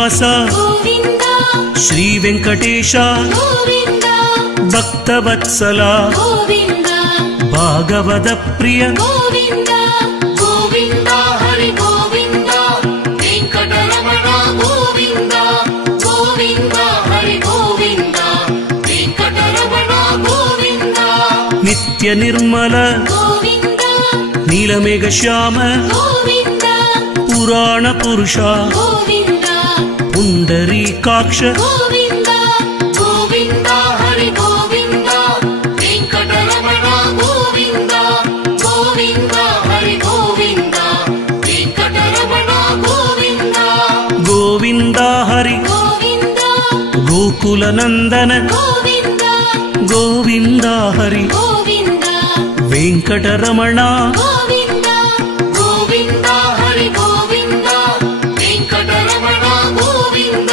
ಶ್ರೀನಿವಾಸ ಗೋವಿಂದ ಶ್ರೀ ವೆಂಕಟೇಶ ಗೋವಿಂದ ಭಕ್ತವತ್ಸಲ ಗೋವಿಂದ ಭಾಗವತ ಪ್ರಿಯ ಗೋವಿಂದ ಗೋವಿಂದ ಹರಿ ಗೋವಿಂದ ವೆಂಕಟರಮಣ ಗೋವಿಂದ ಗೋವಿಂದ ಹರಿ ಗೋವಿಂದ ವೆಂಕಟರಮಣ ಗೋವಿಂದ ನಿತ್ಯ ನಿರ್ಮಲ ಗೋವಿಂದ ನೀಲಮೇಘ ಶ್ಯಾಮ ಗೋವಿಂದ ಪುರಾಣ ಪುರುಷ ಗೋವಿಂದ ಪುಂಡರೀಕಾಕ್ಷ ಗೋವಿಂದ ಗೋವಿಂದ ಹರಿ ಗೋವಿಂದ ವೆಂಕಟರಮಣ ಗೋವಿಂದ ಗೋವಿಂದ ಹರಿ ಗೋವಿಂದ ವೆಂಕಟರಮಣ ಗೋವಿಂದ ಗೋವಿಂದ ಹರಿ ಗೋವಿಂದ ಗೋಕುಲ ನಂದನ ಗೋವಿಂದ ಗೋವಿಂದ ಹರಿ ಗೋವಿಂದ ವೆಂಕಟರಮಣ ಗೋವಿಂದ ಗೋವಿಂದ ಹರಿ ಗೋವಿಂದ ವೆಂಕಟರಮಣ ಗೋವಿಂದ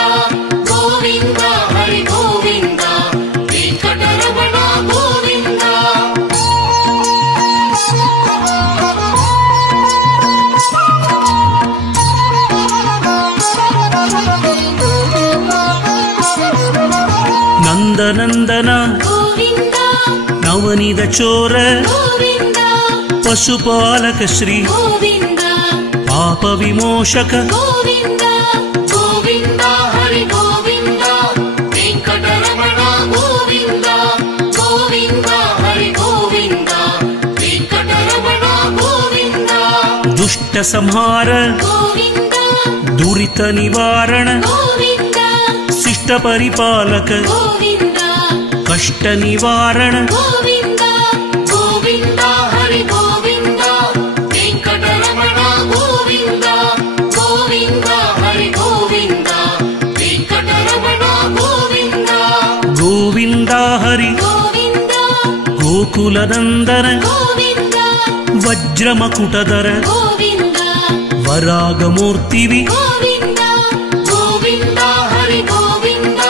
ಗೋವಿಂದ ಹರಿ ಗೋವಿಂದ ವೆಂಕಟರಮಣ ಗೋವಿಂದ ನಂದನಂದನ ಗೋವಿಂದ ನವನಿದ ಚೋರ ಗೋವಿಂದ ಪಶುಪಾಲಕ ಶ್ರೀ ಗೋವಿಂದ ಪಾಪ ವಿಮೋಷಕ ಗೋವಿಂದ ಗೋವಿಂದ ಹರಿ ಗೋವಿಂದ ವೆಂಕಟರಮಣ ಗೋವಿಂದ ಗೋವಿಂದ ಹರಿ ಗೋವಿಂದ ವೆಂಕಟರಮಣ ಗೋವಿಂದ ದುಷ್ಟ ಸಂಹಾರ ಗೋವಿಂದ ದುರಿತ ನಿವಾರಣ ಗೋವಿಂದ ಶಿಷ್ಟ ಪರಿಪಾಲಕ ಗೋವಿಂದ ಕಷ್ಟ ನಿವಾರಣ ಗೋವಿಂದ ಗೋವಿಂದ ಹರಿ ಗೋವಿಂದ ವೆಂಕಟರಮಣ ಗೋವಿಂದ ಗೋವಿಂದ ಹರಿ ಗೋವಿಂದ ವೆಂಕಟರಮಣ ಗೋವಿಂದ ಗೋವಿಂದ ಹರಿ ಗೋವಿಂದ ಗೋಕುಲ ನಂದನ ಗೋವಿಂದ ವಜ್ರಮಕುಟಧರ ಗೋವಿಂದ ವರಾಗಮೂರ್ತಿವಿ ಗೋವಿಂದ ಗೋವಿಂದ ಹರಿ ಗೋವಿಂದ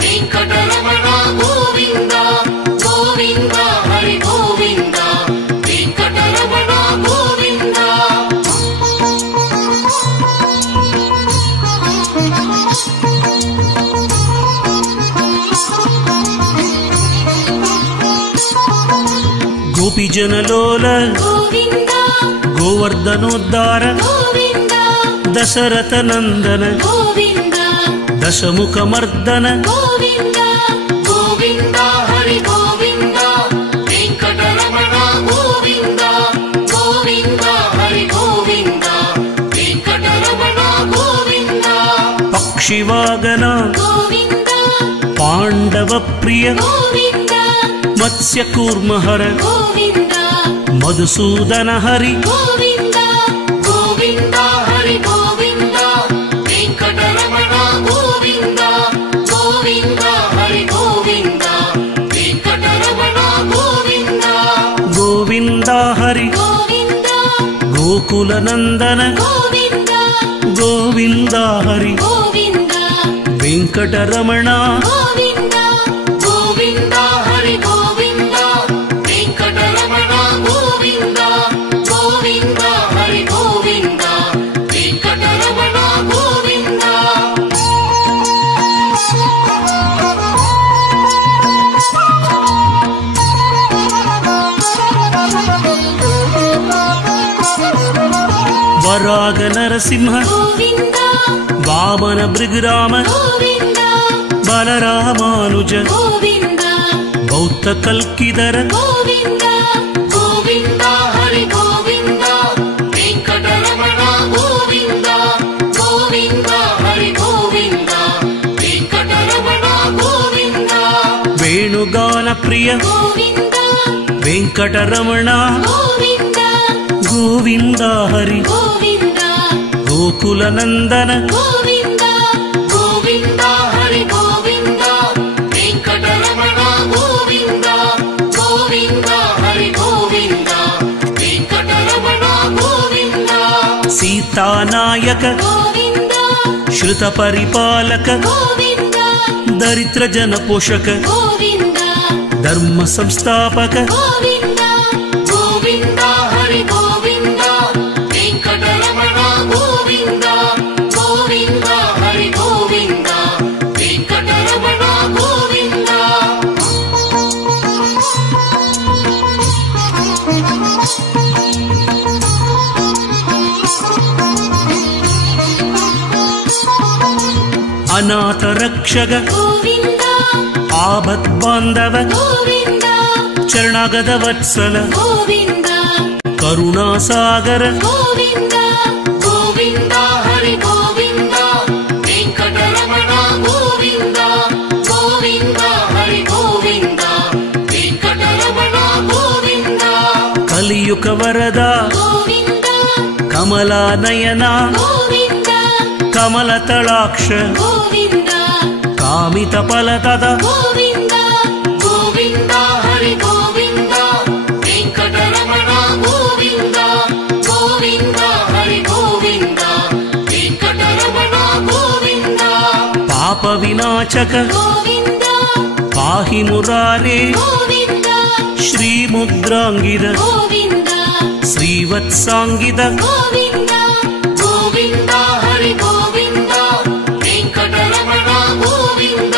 ವೆಂಕಟರಮಣ ಗೋವಿಂದ ಗೋವಿಂದ ಹರಿ ಗೋವಿಂದ ವೆಂಕಟರಮಣ ಗೋವಿಂದ ಗೋಪಿಜನಲೋಲ ಗೋವಿಂದ ಗೋವರ್ಧನೋದ್ಧಾರ ಗೋವಿಂದ ದಶರಥ ನಂದನ ಗೋವಿಂದ ದಶಮುಖ ಮರ್ದನ ಗೋವಿಂದ ಗೋವಿಂದ ಹರಿ ಗೋವಿಂದ ವೆಂಕಟರಮಣ ಗೋವಿಂದ ಗೋವಿಂದ ಹರಿ ಗೋವಿಂದ ವೆಂಕಟರಮಣ ಗೋವಿಂದ ಪಕ್ಷಿವಾಗನ ಗೋವಿಂದ ಪಾಂಡವ ಪ್ರಿಯ ಗೋವಿಂದ ಮತ್ಸ್ಯ ಕೂರ್ಮಹರ ಗೋವಿಂದ ಮಧುಸೂದನ ಹರಿ ಗೋವಿಂದ ಗೋವಿಂದ ಹರಿ ಗೋವಿಂದ ವೆಂಕಟರಮಣ ಗೋವಿಂದ ಗೋವಿಂದ ಹರಿ ಗೋವಿಂದ ವೆಂಕಟರಮಣ ಗೋವಿಂದ ಗೋವಿಂದ ಹರಿ ಗೋವಿಂದ ಗೋಕುಲ ನಂದನ ಗೋವಿಂದ ಗೋವಿಂದ ಹರಿ ಗೋವಿಂದ ವೆಂಕಟರಮಣ ಗೋವಿಂದ ಗೋವಿಂದ ಹರಿ ಗೋವಿಂದ ವೆಂಕಟರಮಣ ಗೋವಿಂದ ಗೋವಿಂದ ಹರಿ ಗೋವಿಂದ ವೆಂಕಟರಮಣ ಗೋವಿಂದ ವರಾಗ ನರಸಿಂಹ ಗೋವಿಂದ ವಾಮನ ಭೃಗರಾಮ ಗೋವಿಂದ ಬಲರಾಮಾನುಜ ಗೋವಿಂದ ಬೌದ್ಧ ಕಲ್ಕಿದರ ಗೋವಿಂದ ಗೋವಿಂದ ಹರಿ ಗೋವಿಂದ ವೆಂಕಟರಮಣ ಗೋವಿಂದ ಗೋವಿಂದ ಹರಿ ಗೋವಿಂದ ವೆಂಕಟರಮಣ ಗೋವಿಂದ ವೇಣುಗಾನ ಪ್ರಿಯ ಗೋವಿಂದ ವೆಂಕಟರಮಣ ಗೋವಿಂದ ಗೋವಿಂದ ಹರಿ ಗೋವಿಂದ ಗೋಕುಲ ನಂದನ ಗೋವಿಂದ ಗೋವಿಂದ ಹರಿ ಗೋವಿಂದ ವೆಂಕಟರಮಣ ಗೋವಿಂದ ಸೀತಾನಾಯಕ ಗೋವಿಂದ ಶ್ರುತ ಪರಿಪಾಲಕ ಗೋವಿಂದ ದರಿದ್ರ ಜನ ಪೋಷಕ ಗೋವಿಂದ ಧರ್ಮ ಸಂಸ್ಥಾಪಕ ಗೋವಿಂದ ಗೋವಿಂದ ಹರಿ ಗೋವಿಂದ ವೆಂಕಟರಮಣ ಗೋವಿಂದ ಗೋವಿಂದ ಹರಿ ಗೋವಿಂದ ರಕ್ಷಗ ಗೋವಿಂದ ಆಪತ್ ಬಾಂಧವ ಗೋವಿಂದ ಚರಣಾಗದ ವತ್ಸಲ ಗೋವಿಂದ ಕರುಣಾಸಾಗರ ಗೋವಿಂದ ಗೋವಿಂದ ಹರಿ ಗೋವಿಂದ ವೆಂಕಟರಮಣ ಗೋವಿಂದ ಗೋವಿಂದ ಹರಿ ಗೋವಿಂದ ವೆಂಕಟರಮಣ ಗೋವಿಂದ ಕಲಿಯುಗ ವರದ ಗೋವಿಂದ ಕಮಲಾನಯನ ಗೋವಿಂದ ಕಮಲತಳಾಕ್ಷ ಗೋವಿಂದ ಕಾಮಿತ ಫಲದದ ಗೋವಿಂದ ಗೋವಿಂದ ಹರಿ ಗೋವಿಂದ ವೆಂಕಟರಮಣ ಗೋವಿಂದ ಗೋವಿಂದ ಹರಿ ಗೋವಿಂದ ವೆಂಕಟರಮಣ ಗೋವಿಂದ ಪಾಪ ವಿನಾಶಕ ಗೋವಿಂದ ಪಾಹಿ ಮುರಾರೇ ಗೋವಿಂದ ಶ್ರೀ ಮುದ್ರಾಂಗಿದ ಗೋವಿಂದ ಶ್ರೀವತ್ಸಾಂಗಿದ ಗೋವಿಂದ ಗೋವಿಂದ ಹರಿ ಗೋವಿಂದ ವೆಂಕಟರಮಣ ಗೋವಿಂದ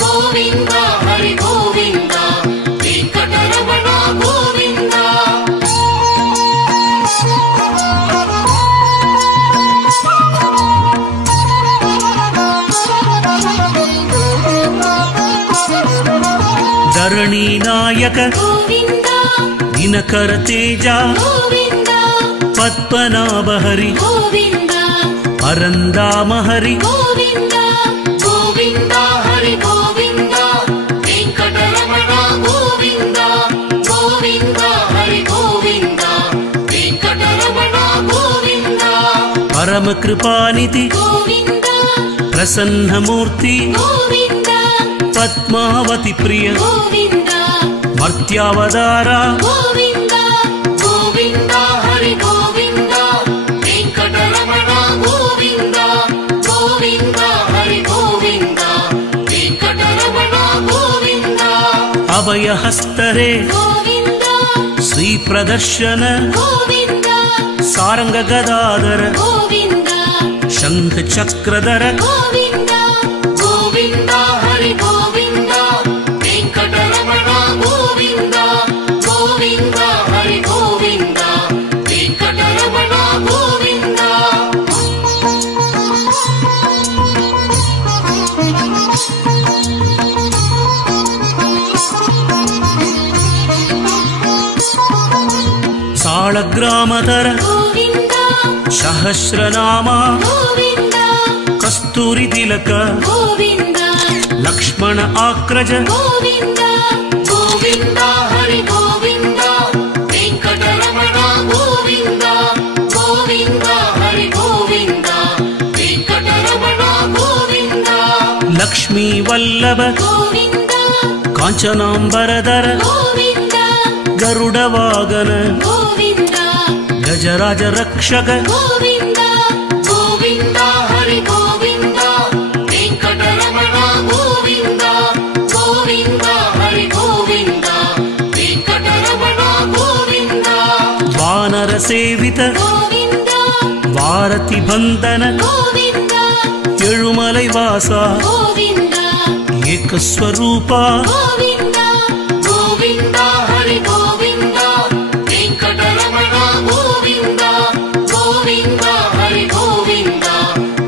ಗೋವಿಂದ ಹರಿ ಗೋವಿಂದ ವೆಂಕಟರಮಣ ಗೋವಿಂದ ಧರಣಿ ನಾಯಕ ಗೋವಿಂದ ದಿನಕರ ತೇಜ ಗೋವಿಂದ ಪದ್ಮನಾಭ ಹರಿ ಗೋವಿಂದ ಪರಂದಾಮ ಹರಿ ಗೋವಿಂದ ಗೋವಿಂದ ಹರಿ ಗೋವಿಂದ ವೆಂಕಟರಮಣ ಗೋವಿಂದ ಗೋವಿಂದ ಹರಿ ಗೋವಿಂದ ವೆಂಕಟರಮಣ ಗೋವಿಂದ ಪರಮ ಕೃಪಾನಿಧಿ ಗೋವಿಂದ ಪ್ರಸನ್ನ ಮೂರ್ತಿ ಗೋವಿಂದ ಪದ್ಮಾವತಿ ಪ್ರಿಯ ಗೋವಿಂದ ಮರ್ತ್ಯಾವತಾರ ಗೋವಿಂದ ಗೋವಿಂದ ಹರಿ ಗೋವಿಂದ ವೆಂಕಟರಮಣ ಗೋವಿಂದ ಗೋವಿಂದ ಹರಿ ಗೋವಿಂದ ವೆಂಕಟರಮಣ ಗೋವಿಂದ ಅಭಯ ಹಸ್ತರೇ ಗೋವಿಂದ ಶ್ರೀ ಪ್ರದರ್ಶನ ಗೋವಿಂದ ಸಾರಂಗ ಗದಾಧರ ಗೋವಿಂದ ಶಂಖ ಚಕ್ರಧರ ಗೋವಿಂದ ಗೋವಿಂದ ಹರಿ ಗೋವಿಂದ ವೆಂಕಟರಮಣ ಗೋವಿಂದ ಗೋವಿಂದ ಹರಿ ಗೋವಿಂದ ವೆಂಕಟರಮಣ ಗೋವಿಂದ ಸಾಳಗ್ರಾಮಧರ ಗೋವಿಂದ ಸಹಸ್ರನಾಮ ಗೋವಿಂದ ಕಸ್ತೂರಿ ತಿಲಕ ಗೋವಿಂದ ಲಕ್ಷ್ಮಣ ಆಕ್ರಜ ಗೋವಿಂದ ಗೋವಿಂದ ಹರಿ ಗೋವಿಂದ ವೆಂಕಟರಮಣ ಗೋವಿಂದ ಗೋವಿಂದ ಹರಿ ಗೋವಿಂದ ವೆಂಕಟರಮಣ ಗೋವಿಂದ ಲಕ್ಷ್ಮೀ ವಲ್ಲಭ ಗೋವಿಂದ ಕಾಂಚನಾಂಬರಧರ ಗೋವಿಂದ ಗರುಡ ವಾಗನ ಗೋವಿಂದ ಗಜರಾಜ ರಕ್ಷಕ ಗೋವಿಂದ ಗೋವಿಂದ ಹರಿ ಗೋವಿಂದ ವೆಂಕಟರಮಣ ಗೋವಿಂದ ಗೋವಿಂದ ಹರಿ ಗೋವಿಂದ ವೆಂಕಟರಮಣ ಗೋವಿಂದ ವಾನರ ಸೇವಿತ ಗೋವಿಂದ ವಾರತಿ ಬಂಧನ ಗೋವಿಂದ ಏಳುಮಲೈ ವಾಸ ಗೋವಿಂದ ಏಕಸ್ವರೂಪ ಗೋವಿಂದ ಗೋವಿಂದ ಹರಿ ಗೋವಿಂದ ವೆಂಕಟರಮಣ ಗೋವಿಂದ ಗೋವಿಂದ ಹರಿ ಗೋವಿಂದ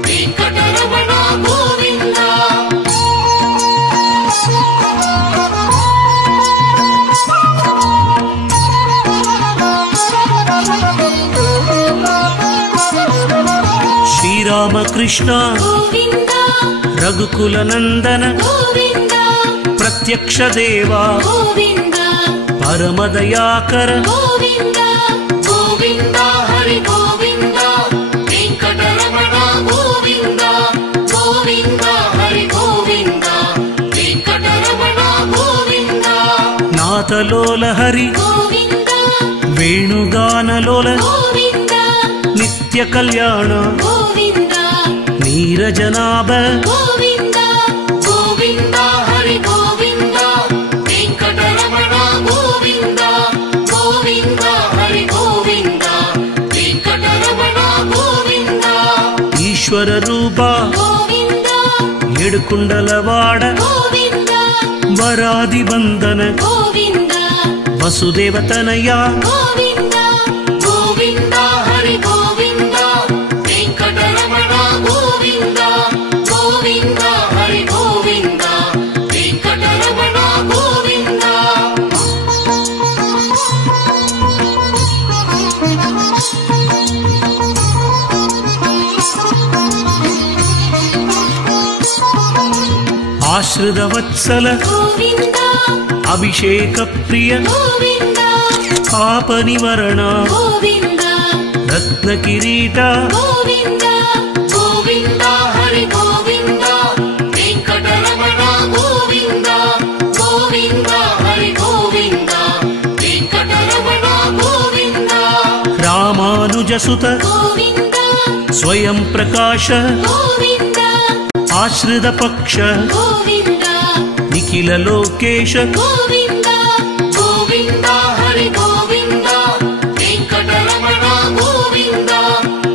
ವೆಂಕಟರಮಣ ಗೋವಿಂದ ಶ್ರೀರಾಮಕೃಷ್ಣ ಗೋವಿಂದ ರಘುಕುಲ ನಂದನ ಗೋವಿಂದ ಪ್ರತ್ಯಕ್ಷ ದೇವ ಗೋವಿಂದ ಪರಮದಯಾಕರ ಗೋವಿಂದ ಗೋವಿಂದ ಹರಿ ಗೋವಿಂದ ವೆಂಕಟರಮಣ ಗೋವಿಂದ ಗೋವಿಂದ ಹರಿ ಗೋವಿಂದ ವೆಂಕಟರಮಣ ಗೋವಿಂದ ನಾಥಲೋಲ ಹರಿ ಗೋವಿಂದ ವೇಣುಗಾನಲೋಲ ಗೋವಿಂದ ನಿತ್ಯ ಕಲ್ಯಾಣ ಗೋವಿಂದ ನೀರಜನಾಭ ಗೋವಿಂದ ಗೋವಿಂದ ಹರಿ ಗೋವಿಂದ ವೆಂಕಟರಮಣ ಗೋವಿಂದ ಗೋವಿಂದ ಹರಿ ಗೋವಿಂದ ವೆಂಕಟರಮಣ ಗೋವಿಂದ ಈಶ್ವರ ರೂಪ ಗೋವಿಂದ ಏಡುಕುಂಡಲವಾಡ ಗೋವಿಂದ ವರಾದಿ ಬಂಧನ ಗೋವಿಂದ ವಸುದೇವತನಯ ಗೋವಿಂದ ಗೋವಿಂದ ಹರಿ ಗೋವಿಂದ ವೆಂಕಟರಮಣ ಗೋವಿಂದ ಗೋವಿಂದ ಹರಿ ಗೋವಿಂದ ಆಶ್ರಿತ ವತ್ಸಲ ಗೋವಿಂದ ಅಭಿಷೇಕ ಪ್ರಿಯ ಗೋವಿಂದ ಪಾಪ ನಿವರಣ ಗೋವಿಂದ ರತ್ನ ಕಿರೀಟ ಗೋವಿಂದ ಗೋವಿಂದ ಹರಿ ಗೋವಿಂದ ವೆಂಕಟರಮಣ ಗೋವಿಂದ ಗೋವಿಂದ ಹರಿ ಗೋವಿಂದ ವೆಂಕಟರಮಣ ಗೋವಿಂದ ರಾಮಾನುಜಸುತ ಗೋವಿಂದ ಸ್ವಯಂ ಪ್ರಕಾಶ ಗೋವಿಂದ ಆಶ್ರಿತ ಪಕ್ಷ ಗೋವಿಂದ ನಿಖಿಲ ಲೋಕೇಶ ಗೋವಿಂದ ಗೋವಿಂದ ಹರಿ ಗೋವಿಂದ ವೆಂಕಟರಮಣ ಗೋವಿಂದ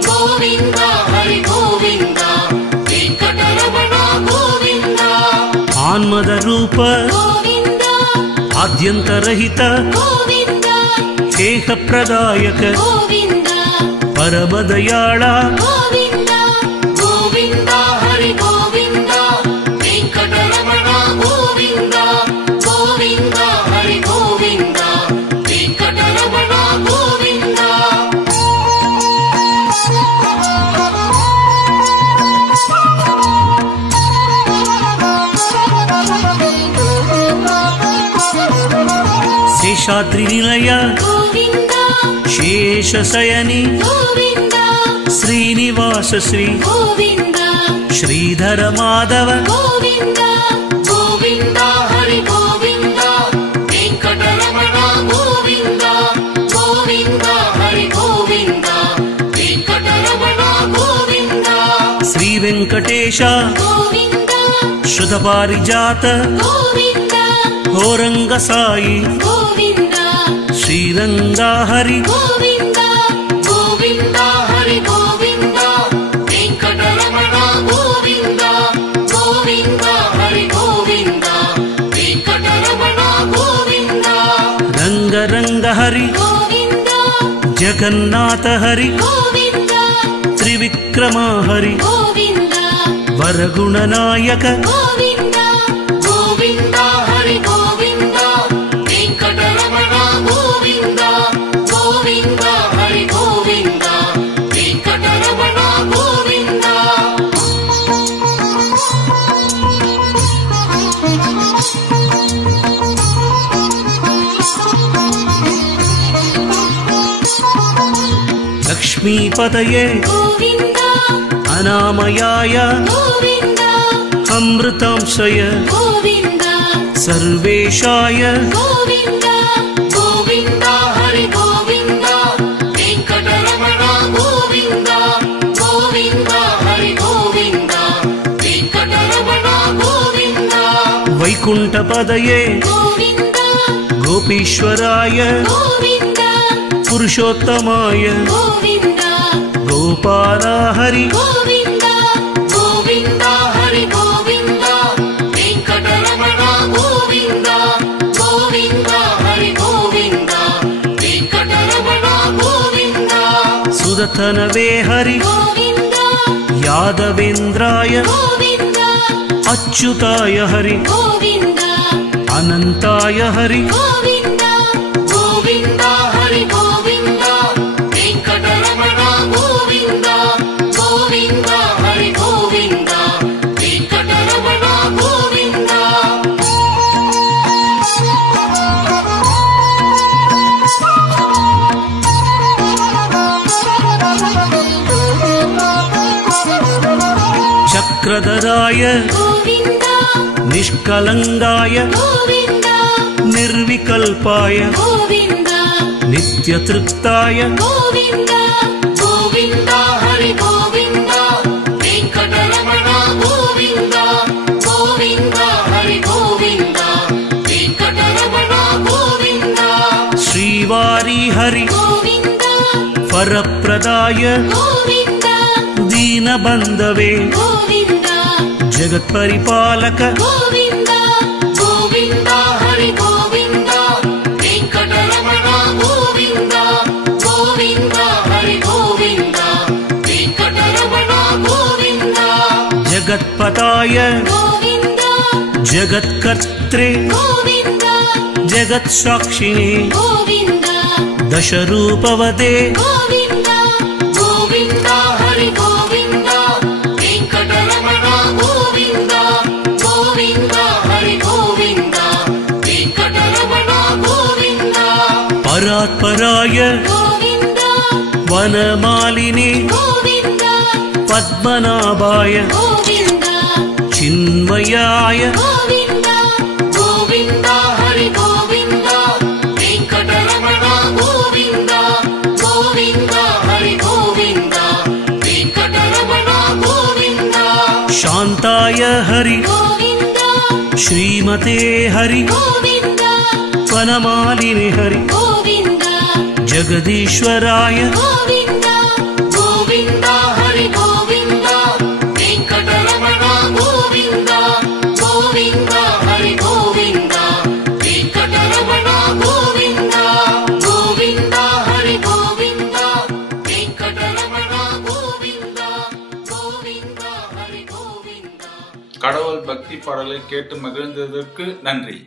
ಗೋವಿಂದ ಹರಿ ಗೋವಿಂದ ವೆಂಕಟರಮಣ ಗೋವಿಂದ ಆನ್ಮದ ರೂಪ ಗೋವಿಂದ ಆದ್ಯಂತರಹಿತ ಗೋವಿಂದ ಏಕ ಪ್ರದಾಯಕ ಗೋವಿಂದ ಪರಮದಯಾಳ ಗೋವಿಂದ ಗೋವಿಂದ ಹರಿ ಗೋವಿಂದ ವೆಂಕಟರಮಣ ಗೋವಿಂದ ಗೋವಿಂದ ಹರಿ ಗೋವಿಂದ ವೆಂಕಟರಮಣ ಗೋವಿಂದ ಶೇಷಾದ್ರಿ ನಿಲಯ ಗೋವಿಂದ ಶೇಷಶಯನಿ ಗೋವಿಂದ ಶ್ರೀನಿವಾಸ ಶ್ರೀ ಗೋವಿಂದ ಶ್ರೀಧರ ಮಾಧವ ಗೋವಿಂದ ಗೋವಿಂದ ಹರಿ ಗೋವಿಂದ ವೆಂಕಟರಮಣ ಗೋವಿಂದ ಗೋವಿಂದ ಹರಿ ಗೋವಿಂದ ವೆಂಕಟರಮಣ ಗೋವಿಂದ ಶ್ರೀ ವೆಂಕಟೇಶ ಗೋವಿಂದ ಶ್ರುತ ಪಾರಿಜಾತ ಗೋವಿಂದ ಹೋರಂಗ ಸಾಯಿ ಗೋವಿಂದ ಶ್ರೀರಂಗ ಹರಿ ಗೋವಿಂದ ಗೋವಿಂದ ಹರಿ ಗೋವಿಂದ ವೆಂಕಟರಮಣ ಗೋವಿಂದ ಗೋವಿಂದ ಹರಿ ಗೋವಿಂದ ವೆಂಕಟರಮಣ ಗೋವಿಂದ ರಂಗ ರಂಗ ಹರಿ ಗೋವಿಂದ ಜಗನ್ನಾಥ ಹರಿ ಗೋವಿಂದ ತ್ರಿವಿಕ್ರಮ ಹರಿ ಗೋವಿಂದ ವರಗುಣನಾಯಕ ಗೋವಿಂದ ಗೋವಿಂದ ಹರಿ ಗೋವಿಂದ ವೆಂಕಟರಮಣ ಗೋವಿಂದ ಗೋವಿಂದ ಹರಿ ಗೋವಿಂದ ವೆಂಕಟರಮಣ ಗೋವಿಂದ ಲಕ್ಷ್ಮೀಪತಯೇ ಗೋವಿಂದ ಅನಾಮಯಾಯ ಗೋವಿಂದ ಅಮೃತಾಂಶಯ ಗೋವಿಂದ ಸರ್ವೇಶಾಯ ಗೋವಿಂದ ಗೋವಿಂದ ಹರಿ ಗೋವಿಂದ ವೆಂಕಟರಮಣ ಗೋವಿಂದ ಗೋವಿಂದ ಹರಿ ಗೋವಿಂದ ವೆಂಕಟರಮಣ ಗೋವಿಂದ ವೈಕುಂಠ ಪದಯೇ ಗೋವಿಂದ ಗೋಪೀಶ್ವರಾಯ ಗೋವಿಂದ ಪುರುಷೋತ್ತಮಾಯ ಗೋವಿಂದ ಗೋಪಾಲ ಹರಿ ಗೋವಿಂದ ಗೋವಿಂದ ಹರಿ ಗೋವಿಂದ ವೆಂಕಟರಮಣ ಗೋವಿಂದ ಗೋವಿಂದ ಹರಿ ಗೋವಿಂದ ವೆಂಕಟರಮಣ ಗೋವಿಂದ ಸುದತನವೇ ಹರಿ ಗೋವಿಂದ ಯಾದವೇಂದ್ರಾಯ ಗೋವಿಂದ ಅಚ್ಯುತಾಯ ಹರಿ ಗೋವಿಂದ ಅನಂತಾಯ ಹರಿ ಗೋವಿಂದ ಗೋವಿಂದ ಹರಿ ಗೋವಿಂದ ವೆಂಕಟರಮಣ ಗೋವಿಂದ ಗೋವಿಂದ ಹರಿ ಗೋವಿಂದ ವೆಂಕಟರಮಣ ಗೋವಿಂದ ಚಕ್ರಧರಾಯ ಗೋವಿಂದ ನಿಷ್ಕಲಂಗಾಯ ಗೋವಿಂದ ನಿರ್ವಿಕಲ್ಪಾಯ ಗೋವಿಂದ ನಿತ್ಯತೃಪ್ತಾಯ ಗೋವಿಂದ ಗೋವಿಂದ ಹರಿ ಗೋವಿಂದ ವೆಂಕಟರಮಣ ಗೋವಿಂದ ಗೋವಿಂದ ಹರಿ ಗೋವಿಂದ ವೆಂಕಟರಮಣ ಗೋವಿಂದ ಶ್ರೀವಾರಿ ಹರಿ ಗೋವಿಂದ ವರಪ್ರದಾಯ ಗೋವಿಂದ ದೀನಬಂಧವೇ ಗೋವಿಂದ ಜಗತ್ಪರಿಪಾಲಕ ಗೋವಿಂದ ಗೋವಿಂದ ಹರಿ ಗೋವಿಂದ ವೆಂಕಟರಮಣ ಗೋವಿಂದ ಗೋವಿಂದ ಹರಿ ಗೋವಿಂದ ವೆಂಕಟರಮಣ ಗೋವಿಂದ ಜಗತ್ಪತಾಯ ಗೋವಿಂದ ಜಗತ್ಕರ್ತ್ರೆ ಗೋವಿಂದ ಜಗತ್ಸಾಕ್ಷಿಣಿ ಗೋವಿಂದ ದಶರೂಪವದೇ ಗೋವಿಂದ ಗೋವಿಂದ ಹರಿ ಗೋವಿಂದ ವೆಂಕಟರಮಣ ಗೋವಿಂದ ಗೋವಿಂದ परात्पराय गोविन्द वनमालिने गोविन्द पद्मनाभाय गोविन्द चिन्मयाय गोविन्द गोविन्द हरि गोविन्द वेङ्कटरमण गोविन्द गोविन्द हरि गोविन्द वेङ्कटरमण गोविन्द शान्ताय हरि गोविन्द श्रीमते हरि गोविन्द वनमालिने हरि गोविन्द जगदीश्वराय गोविन्द गोविन्द हरि गोविन्द वेङ्कटरमण गोविन्द गोविन्द हरि गोविन्द वेङ्कटरमण गोविन्द गोविन्द हरि गोविन्द वेङ्कटरमण गोविन्द गोविन्द हरि गोविन्द. கடவுள் பக்தி பாடலை கேட்டு மகிழ்ந்ததற்கு நன்றி.